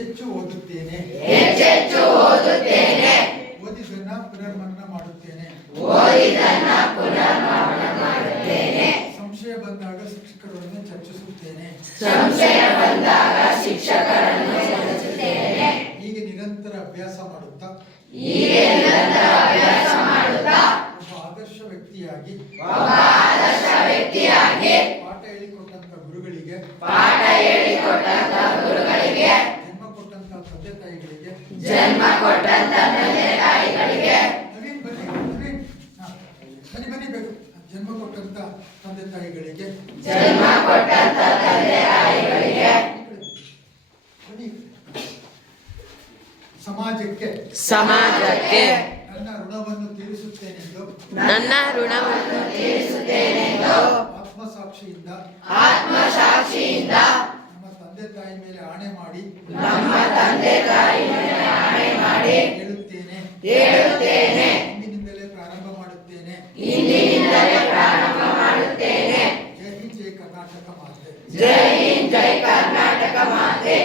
ಹೆಚ್ಚೆಚ್ಚು ಓದುತ್ತೇನೆ ಓದಿದ್ದನ್ನ ಪುನರ್ಮನನ ಮಾಡುತ್ತೇನೆ ಸಂಶಯ ಬಂದಾಗ ಶಿಕ್ಷಕರೊಡನೆ ಚರ್ಚಿಸುತ್ತೇನೆ ಹೀಗೆ ನಿರಂತರ ಅಭ್ಯಾಸ ಮಾಡುತ್ತಾ ಒಬ್ಬ ಆದರ್ಶ ವ್ಯಕ್ತಿಯಾಗಿ ಪಾಠ ಹೇಳಿಕೊಟ್ಟಂತ ಗುರುಗಳಿಗೆ ಜನ್ಮ ಕೊಟ್ಟಂತ ತಂದೆ ತಾಯಿಗಳಿಗೆ ನವೀನ್ ಬನ್ನಿ ಬೇಕು ಜನ್ಮ ಕೊಟ್ಟಂತ ತಂದೆ ತಾಯಿಗಳಿಗೆ ಸಮಾಜಕ್ಕೆ ನನ್ನ ಋಣವನ್ನು ತೀರಿಸುತ್ತೇನೆಂದು ಆತ್ಮಸಾಕ್ಷಿಯಿಂದ ನಮ್ಮ ತಂದೆ ತಾಯಿ ಮೇಲೆ ಆಣೆ ಮಾಡಿ ಹೇಳುತ್ತೇನೆ ಇಂದಿನಿಂದಲೇ ಪ್ರಾರಂಭ ಮಾಡುತ್ತೇನೆ ಜೈ ಹಿಂದ್ ಜೈ ಕರ್ನಾಟಕ ಮಾತೆ